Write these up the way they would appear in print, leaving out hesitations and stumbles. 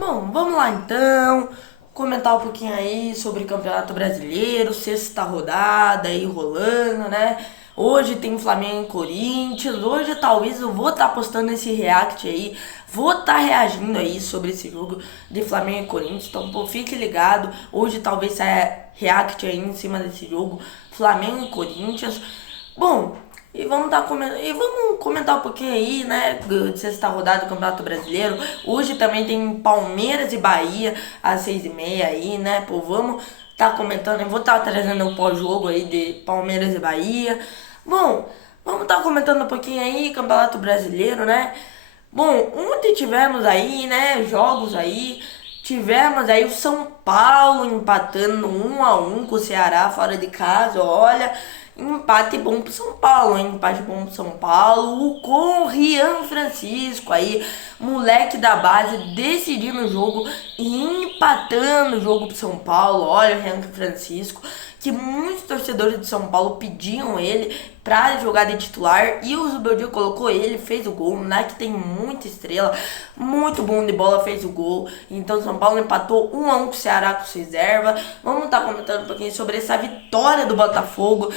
Bom, vamos lá então, comentar um pouquinho aí sobre o Campeonato Brasileiro, sexta rodada aí rolando, né? Hoje tem Flamengo e Corinthians, hoje talvez eu vou estar postando esse react aí, vou estar reagindo aí sobre esse jogo de Flamengo e Corinthians, então pô, fique ligado, hoje talvez saia react aí em cima desse jogo, Flamengo e Corinthians. Bom, e vamos comentar um pouquinho aí, né, de sexta rodada do Campeonato Brasileiro. Hoje também tem Palmeiras e Bahia às 6h30 aí, né? Pô, vamos tá comentando, eu vou estar trazendo um pós-jogo aí de Palmeiras e Bahia. Bom, vamos estar comentando um pouquinho aí, Campeonato Brasileiro, né? Bom, ontem tivemos aí, né, jogos aí. Tivemos aí o São Paulo empatando 1-1 com o Ceará fora de casa, olha. Empate bom pro São Paulo, hein? Empate bom pro São Paulo. O com o Rian Francisco aí, moleque da base, decidindo o jogo e empatando o jogo pro São Paulo. Olha o Rian Francisco, que muitos torcedores de São Paulo pediam ele pra jogar de titular e o Zubeldia colocou ele, fez o gol. O moleque tem muita estrela, muito bom de bola, fez o gol. Então o São Paulo empatou 1-1 com o Ceará com sua reserva. Vamos estar comentando um pouquinho sobre essa vitória do Botafogo.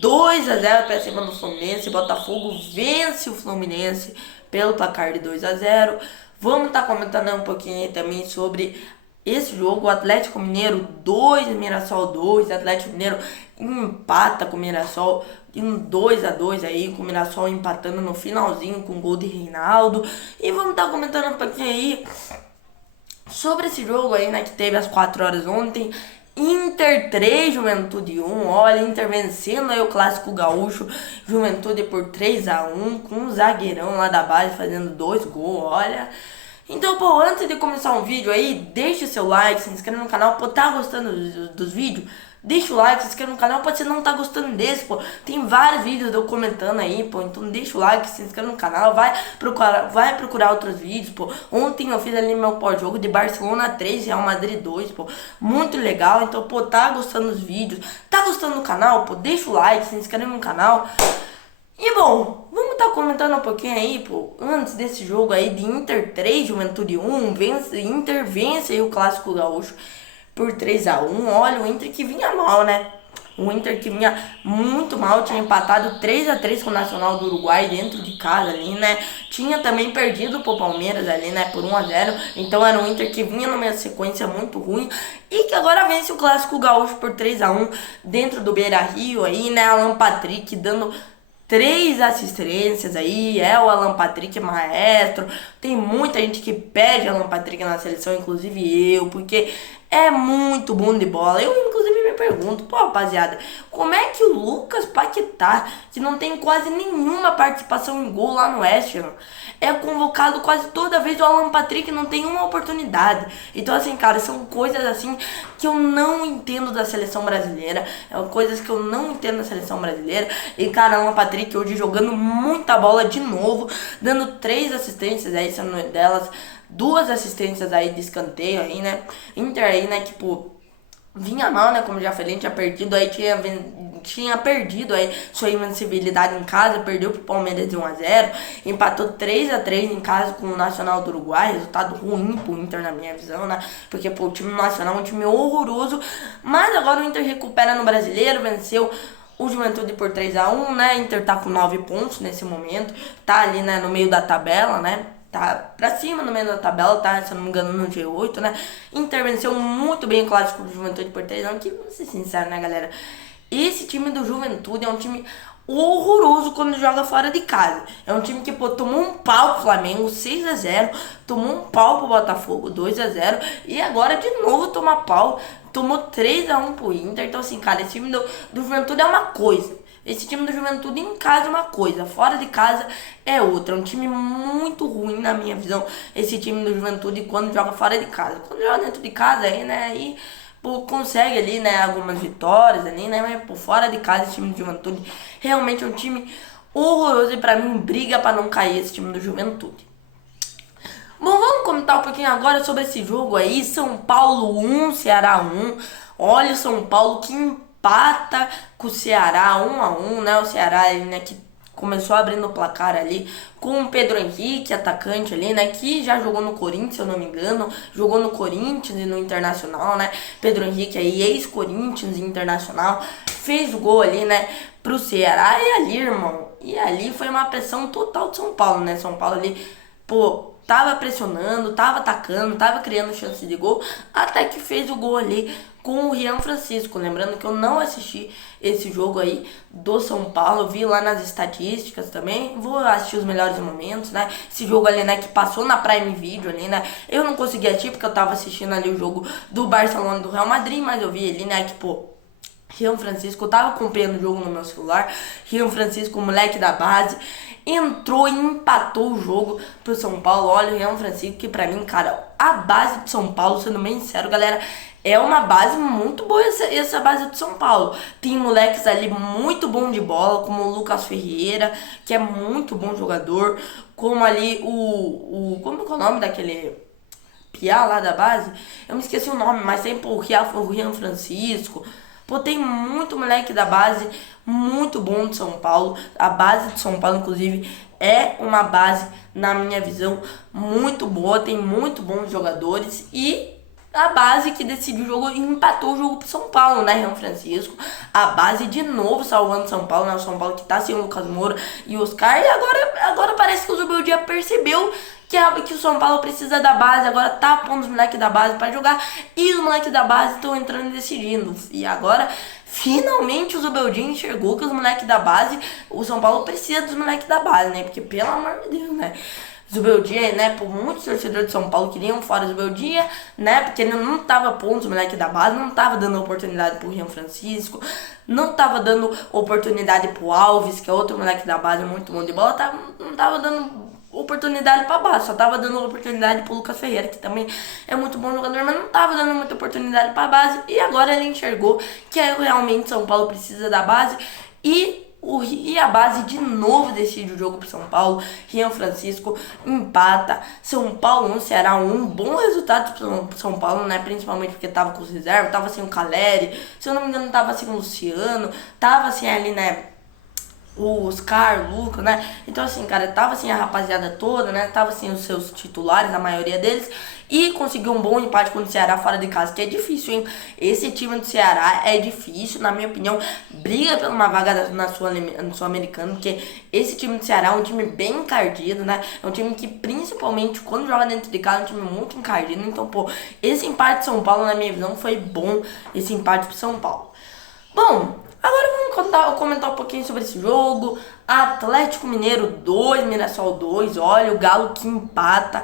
2-0 para cima do Fluminense. Botafogo vence o Fluminense pelo placar de 2-0. Vamos estar comentando um pouquinho aí também sobre esse jogo. O Atlético Mineiro 2, Mirassol 2. Atlético Mineiro empata com o Mirassol em 2-2 aí, com o Mirassol empatando no finalzinho com o gol de Reinaldo. E vamos estar comentando um pouquinho aí sobre esse jogo aí, né, que teve às 4 horas ontem. Inter 3, Juventude 1. Olha, Inter vencendo aí o Clássico Gaúcho, Juventude por 3-1, com um zagueirão lá da base fazendo 2 gols, olha. Então, pô, antes de começar um vídeo aí, deixa o seu like, se inscreve no canal, pô, tá gostando dos vídeos? Deixa o like, se inscreve no canal, pode ser não tá gostando desse, pô. Tem vários vídeos eu comentando aí, pô. Então deixa o like, se inscreve no canal, vai procurar outros vídeos, pô. Ontem eu fiz ali meu pós-jogo de Barcelona 3, Real Madrid 2, pô. Muito legal, então, pô, tá gostando dos vídeos, tá gostando do canal, pô, deixa o like, se inscreve no canal. E bom, vamos tá comentando um pouquinho aí, pô, antes desse jogo aí de Inter 3, Juventude 1, Inter vence aí o Clássico Gaúcho por 3-1. Olha, o Inter que vinha mal, né? O Inter que vinha muito mal, tinha empatado 3-3 com o Nacional do Uruguai dentro de casa ali, né? Tinha também perdido pro Palmeiras ali, né? Por 1-0. Então era um Inter que vinha numa sequência muito ruim e que agora vence o Clássico Gaúcho por 3-1 dentro do Beira-Rio aí, né? Alan Patrick dando 3 assistências aí, é o Alan Patrick maestro. Tem muita gente que pede Alan Patrick na seleção, inclusive eu, porque é muito bom de bola. Eu, inclusive, me pergunto, pô, rapaziada, como é que o Lucas Paquetá, que não tem quase nenhuma participação em gol lá no West Ham, é convocado quase toda vez, o Alan Patrick não tem uma oportunidade? Então, assim, cara, são coisas assim que eu não entendo da seleção brasileira. É coisas que eu não entendo da seleção brasileira. E, cara, Alan Patrick hoje jogando muita bola de novo, dando 3 assistências aí, sendo delas 2 assistências aí de escanteio aí, né? Inter aí, né, que, pô, vinha mal, né, como já falei, tinha perdido aí, tinha perdido aí sua invencibilidade em casa, perdeu pro Palmeiras de 1-0, empatou 3-3 em casa com o Nacional do Uruguai, resultado ruim pro Inter na minha visão, né, porque, pô, o time nacional é um time horroroso, mas agora o Inter recupera no Brasileiro, venceu o Juventude por 3-1, né, Inter tá com 9 pontos nesse momento, tá ali, né, no meio da tabela, né, tá pra cima no meio da tabela, tá? Se eu não me engano, no G8, né? Inter venceu muito bem o Clássico do Juventude por 3-1, que, vou ser sincero, né, galera? Esse time do Juventude é um time horroroso quando joga fora de casa. É um time que, pô, tomou um pau pro Flamengo, 6-0, tomou um pau pro Botafogo, 2-0, e agora de novo toma pau, tomou 3-1 pro Inter. Então, assim, cara, esse time do Juventude é uma coisa. Esse time do Juventude em casa é uma coisa, fora de casa é outra. É um time muito ruim na minha visão, esse time do Juventude quando joga fora de casa. Quando joga dentro de casa aí, né, aí, pô, consegue ali, né, algumas vitórias ali, né, mas por fora de casa esse time do Juventude realmente é um time horroroso e pra mim briga pra não cair esse time do Juventude. Bom, vamos comentar um pouquinho agora sobre esse jogo aí, São Paulo 1, Ceará 1. Olha o São Paulo que empata com o Ceará 1-1, né? O Ceará, né, que começou abrindo o placar ali com o Pedro Henrique, atacante ali, né, que já jogou no Corinthians, se eu não me engano, jogou no Corinthians e no Internacional, né, Pedro Henrique aí, ex-Corinthians e Internacional, fez o gol ali, né, pro Ceará, e ali, irmão, e ali foi uma pressão total de São Paulo, né, São Paulo ali, pô, tava pressionando, tava atacando, tava criando chance de gol, até que fez o gol ali com o Rian Francisco. Lembrando que eu não assisti esse jogo aí do São Paulo, vi lá nas estatísticas também, vou assistir os melhores momentos, né? Esse jogo ali, né, que passou na Prime Video ali, né? Eu não consegui assistir porque eu tava assistindo ali o jogo do Barcelona e do Real Madrid, mas eu vi ali, né, que, pô, Rian Francisco, eu tava acompanhando o jogo no meu celular, Rian Francisco, moleque da base, entrou e empatou o jogo pro São Paulo. Olha, o Rian Francisco, que pra mim, cara, a base de São Paulo, sendo bem sincero, galera, é uma base muito boa essa base do São Paulo. Tem moleques ali muito bom de bola, como o Lucas Ferreira, que é muito bom jogador, como ali como é o nome daquele Piá lá da base? Eu me esqueci o nome, mas tem o Rian Francisco. Pô, tem muito moleque da base, muito bom de São Paulo. A base de São Paulo, inclusive, é uma base, na minha visão, muito boa. Tem muito bons jogadores e a base que decidiu o jogo e empatou o jogo pro São Paulo, né, Rian Francisco? A base de novo salvando São Paulo, né? O São Paulo que tá sem o Lucas Moura e o Oscar. E agora parece que o Zubeldia percebeu que o São Paulo precisa da base, agora tá pondo os moleques da base pra jogar e os moleques da base estão entrando e decidindo. E agora, finalmente, o Zubeldia enxergou que os moleques da base, o São Paulo precisa dos moleques da base, né? Porque, pelo amor de Deus, né? Zubeldia, né, por muitos torcedores de São Paulo queriam fora Zubeldia, né, porque ele não tava pondo os moleques da base, não tava dando oportunidade pro Rian Francisco, não tava dando oportunidade pro Alves, que é outro moleque da base muito bom de bola, não tava dando oportunidade pra base, só tava dando oportunidade pro Lucas Ferreira, que também é muito bom jogador, mas não tava dando muita oportunidade pra base, e agora ele enxergou que realmente São Paulo precisa da base, e a base de novo decide o jogo pro São Paulo. Rian Francisco empata. São Paulo 1, Ceará 1. Bom resultado pro São Paulo, né? Principalmente porque tava com os reservas. Tava sem o Caleri. Se eu não me engano, tava sem o Luciano. Tava sem ali, né? O Oscar, o Lucas, né? Então, assim, cara, tava assim a rapaziada toda, né? Tava assim os seus titulares, a maioria deles. E conseguiu um bom empate contra o Ceará fora de casa, que é difícil, hein? Esse time do Ceará é difícil, na minha opinião. Briga por uma vaga na Sul-Americana, porque esse time do Ceará é um time bem encardido, né? É um time que, principalmente, quando joga dentro de casa, é um time muito encardido. Então, pô, esse empate de São Paulo, na minha visão, foi bom. Esse empate pro São Paulo. Bom, agora vamos comentar um pouquinho sobre esse jogo. Atlético Mineiro 2, Mirassol 2. Olha, o Galo que empata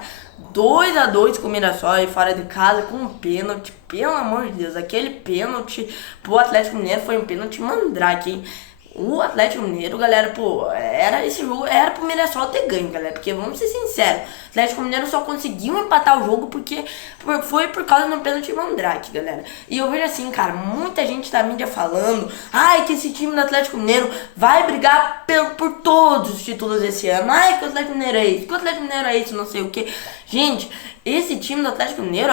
2-2 com o Mirassol aí fora de casa com um pênalti. Pelo amor de Deus, aquele pênalti pro Atlético Mineiro foi um pênalti mandrake, hein? O Atlético Mineiro, galera, pô, esse jogo era pro Mirassol ter ganho, galera, porque vamos ser sinceros, o Atlético Mineiro só conseguiu empatar o jogo porque foi por causa do pênalti mandrake, galera. E eu vejo assim, cara, muita gente da mídia falando, ai, que esse time do Atlético Mineiro vai brigar por todos os títulos esse ano, ai, que o Atlético Mineiro é isso, que o Atlético Mineiro é isso, não sei o que. Gente, esse time do Atlético Mineiro,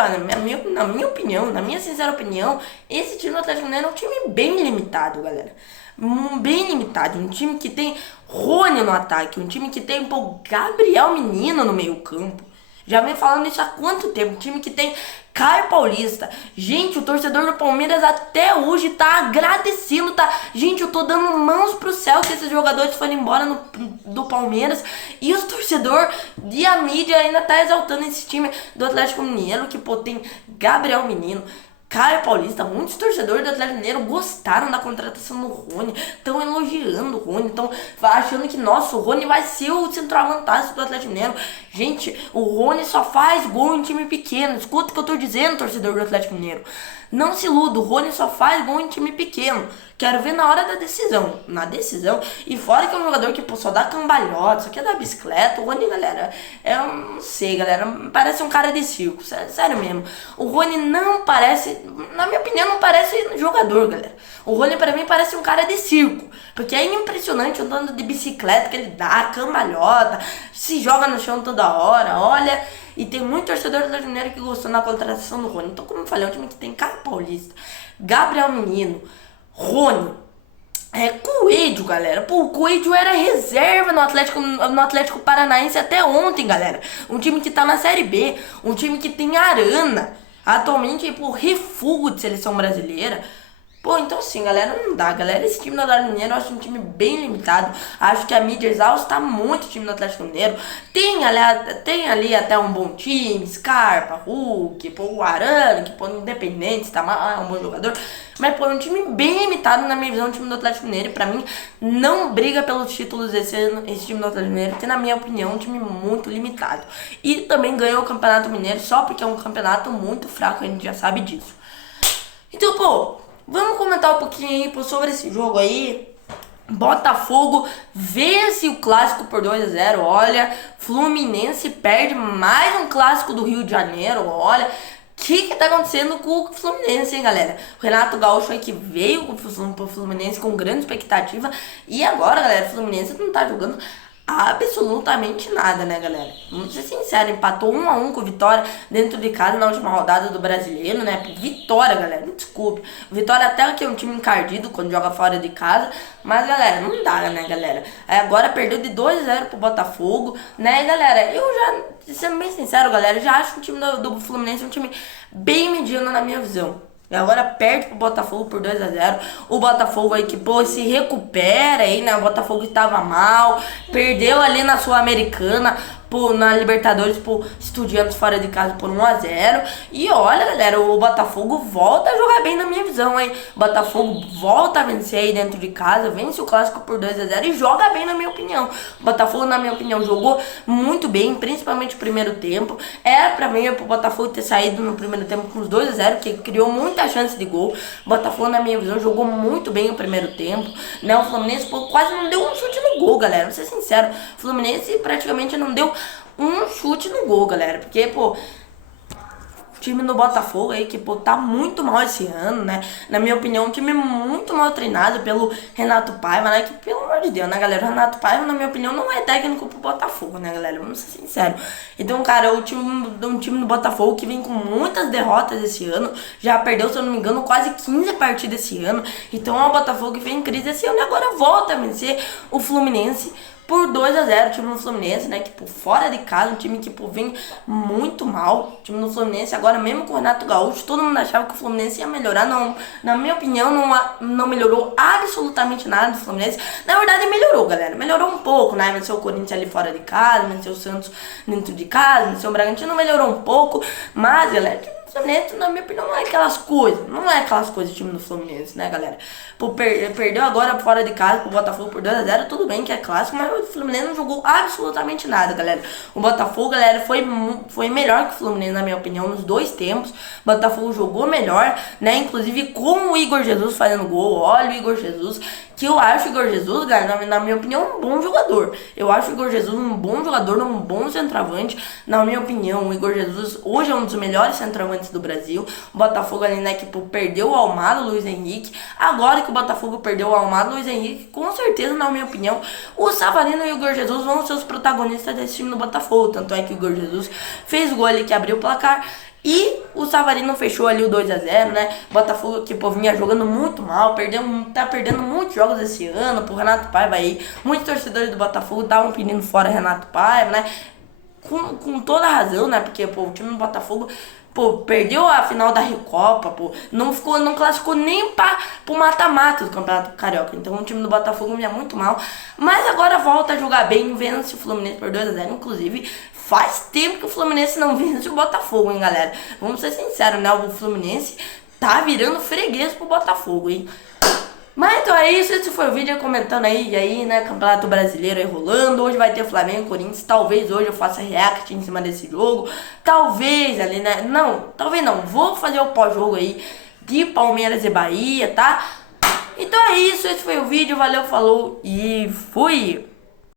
na minha opinião, na minha sincera opinião, esse time do Atlético Mineiro é um time bem limitado, galera. Bem limitado, um time que tem Rony no ataque, um time que tem, pô, Gabriel Menino no meio campo. Já vem falando isso há quanto tempo? Um time que tem Caio Paulista. Gente, o torcedor do Palmeiras até hoje tá agradecendo, tá? Gente, eu tô dando mãos pro céu que esses jogadores foram embora do Palmeiras. E os torcedores e a mídia ainda tá exaltando esse time do Atlético Mineiro, que, pô, tem Gabriel Menino, Caio Paulista. Muitos torcedores do Atlético Mineiro gostaram da contratação do Rony, estão elogiando o Rony, estão achando que, nossa, o Rony vai ser o centroavantagem do Atlético Mineiro. Gente, o Rony só faz gol em time pequeno. Escuta o que eu tô dizendo, torcedor do Atlético Mineiro. Não se iluda, o Rony só faz gol em time pequeno. Quero ver na hora da decisão. Na decisão. E fora que é um jogador que, pô, só dá cambalhota, só quer dar bicicleta. O Rony, galera, não sei, galera, parece um cara de circo. Sério mesmo. O Rony não parece, na minha opinião, não parece jogador, galera. O Rony, pra mim, parece um cara de circo. Porque é impressionante o tanto de bicicleta que ele dá, cambalhota, se joga no chão toda hora, olha. E tem muito torcedor do Atlético Mineiro que gostou da contratação do Rony. Então, como eu falei, é um time que tem Caio Paulista, Gabriel Menino, Rony, É Coelho, galera. Pô, o Coelho era reserva no Atlético Paranaense até ontem, galera. Um time que tá na Série B, um time que tem Arana, atualmente, pô, refúgio de seleção brasileira. Pô, então assim, galera, não dá, galera. Esse time do Atlético Mineiro eu acho um time bem limitado. Acho que a mídia exausta muito o time do Atlético Mineiro. Tem ali até um bom time, Scarpa, Hulk, pô, o Arana, que pô, independente, tá mal, é um bom jogador. Mas, pô, é um time bem limitado na minha visão, o time do Atlético Mineiro. E pra mim, não briga pelos títulos desse ano, esse time do Atlético Mineiro, que na minha opinião é um time muito limitado. E também ganhou o Campeonato Mineiro só porque é um campeonato muito fraco, a gente já sabe disso. Então, pô, vamos comentar um pouquinho aí pô, sobre esse jogo aí. Botafogo vence o clássico por 2-0. Olha, Fluminense perde mais um clássico do Rio de Janeiro. Olha, o que tá acontecendo com o Fluminense, hein, galera? O Renato Gaúcho aí que veio pro Fluminense com grande expectativa. E agora, galera, o Fluminense não tá jogando absolutamente nada, né, galera? Vamos ser sinceros, empatou 1-1 com o Vitória dentro de casa na última rodada do Brasileiro, né? Vitória, galera, me desculpe. O Vitória até que é um time encardido quando joga fora de casa, mas, galera, não dá, né, galera? Agora perdeu de 2-0 pro Botafogo, né, galera? Eu já, sendo bem sincero, galera, já acho que o time do Fluminense é um time bem mediano na minha visão. E agora perde pro Botafogo por 2-0. O Botafogo aí que, pô, se recupera aí, né? O Botafogo estava mal, perdeu ali na Sul-Americana, na Libertadores, pro Estudiantes fora de casa por 1-0. E olha, galera, o Botafogo volta a jogar bem na minha visão, hein? O Botafogo volta a vencer aí dentro de casa, vence o clássico por 2-0 e joga bem na minha opinião. O Botafogo, na minha opinião, jogou muito bem, principalmente o primeiro tempo. Era pra mim, pro Botafogo ter saído no primeiro tempo com os 2-0, que criou muita chance de gol. O Botafogo, na minha visão, jogou muito bem o primeiro tempo, né? O Fluminense pô, quase não deu um chute no gol, galera. Vou ser sincero, o Fluminense praticamente não deu um chute no gol, galera. Porque, pô, o time do Botafogo aí, que, pô, tá muito mal esse ano, né? Na minha opinião, um time muito mal treinado pelo Renato Paiva, né? Que, pelo amor de Deus, né, galera? O Renato Paiva, na minha opinião, não é técnico pro Botafogo, né, galera? Vamos ser sinceros. Então, cara, um time do Botafogo que vem com muitas derrotas esse ano. Já perdeu, se eu não me engano, quase 15 partidas esse ano. Então, é o Botafogo que vem em crise esse ano e agora volta a vencer o Fluminense por 2-0, o time do Fluminense, né, que por fora de casa, um time que pô, vem muito mal, o time do Fluminense, agora mesmo com o Renato Gaúcho, todo mundo achava que o Fluminense ia melhorar, não, na minha opinião, não melhorou absolutamente nada do Fluminense, na verdade melhorou, galera, melhorou um pouco, né, venceu o Corinthians ali fora de casa, venceu o Santos dentro de casa, venceu o Bragantino, melhorou um pouco, mas, galera, Fluminense, na minha opinião, não é aquelas coisas. Não é aquelas coisas do time do Fluminense, né, galera? Pô, perdeu agora fora de casa pro Botafogo por 2-0. Tudo bem que é clássico, mas o Fluminense não jogou absolutamente nada, galera. O Botafogo, galera, foi melhor que o Fluminense, na minha opinião, nos dois tempos. O Botafogo jogou melhor, né? Inclusive com o Igor Jesus fazendo gol. Olha o Igor Jesus, que eu acho o Igor Jesus, galera, na minha opinião, um bom jogador. Eu acho o Igor Jesus um bom jogador, um bom centroavante. Na minha opinião, o Igor Jesus hoje é um dos melhores centroavantes do Brasil. O Botafogo ali, né, que perdeu o Almada, Luiz Henrique. Agora que o Botafogo perdeu o Almada, Luiz Henrique, com certeza, na minha opinião, o Savarino e o Igor Jesus vão ser os protagonistas desse time do Botafogo. Tanto é que o Igor Jesus fez o gol ali que abriu o placar. E o Savarino fechou ali o 2-0, né? Botafogo que pô, vinha jogando muito mal, tá perdendo muitos jogos esse ano pro Renato Paiva aí. Muitos torcedores do Botafogo estavam pedindo fora Renato Paiva, né? Com toda a razão, né? Porque pô, o time do Botafogo pô, perdeu a final da Recopa, pô, não classificou nem pro mata-mata do Campeonato Carioca. Então o time do Botafogo vinha muito mal. Mas agora volta a jogar bem, vence o Fluminense por 2-0, inclusive. Faz tempo que o Fluminense não vence o Botafogo, hein, galera? Vamos ser sinceros, né? O Fluminense tá virando freguês pro Botafogo, hein? Mas então é isso, esse foi o vídeo comentando aí, né, Campeonato Brasileiro aí rolando. Hoje vai ter Flamengo e Corinthians, talvez hoje eu faça react em cima desse jogo. Talvez ali, né, talvez não, vou fazer o pós-jogo aí de Palmeiras e Bahia, tá? Então é isso, esse foi o vídeo, valeu, falou e fui!